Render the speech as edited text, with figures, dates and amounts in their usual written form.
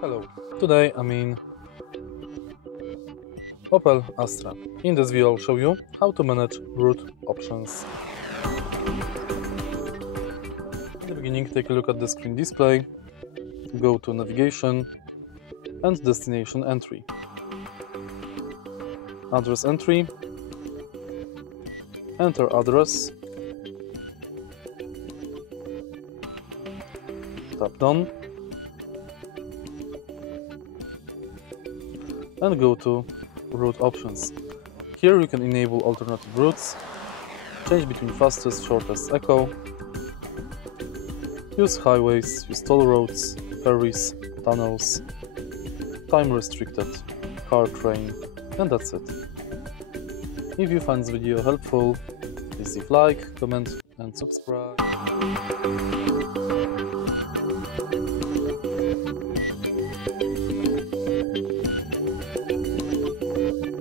Hello, today I'm in Opel Astra. In this video I'll show you how to manage route options. In the beginning, take a look at the screen display, go to navigation and destination entry. Address entry, enter address, tap done and go to route options. Here you can enable alternative routes, change between fastest, shortest echo, use highways, use toll roads, ferries, tunnels, time restricted, car, train, and that's it. If you find this video helpful, please leave like, comment and subscribe.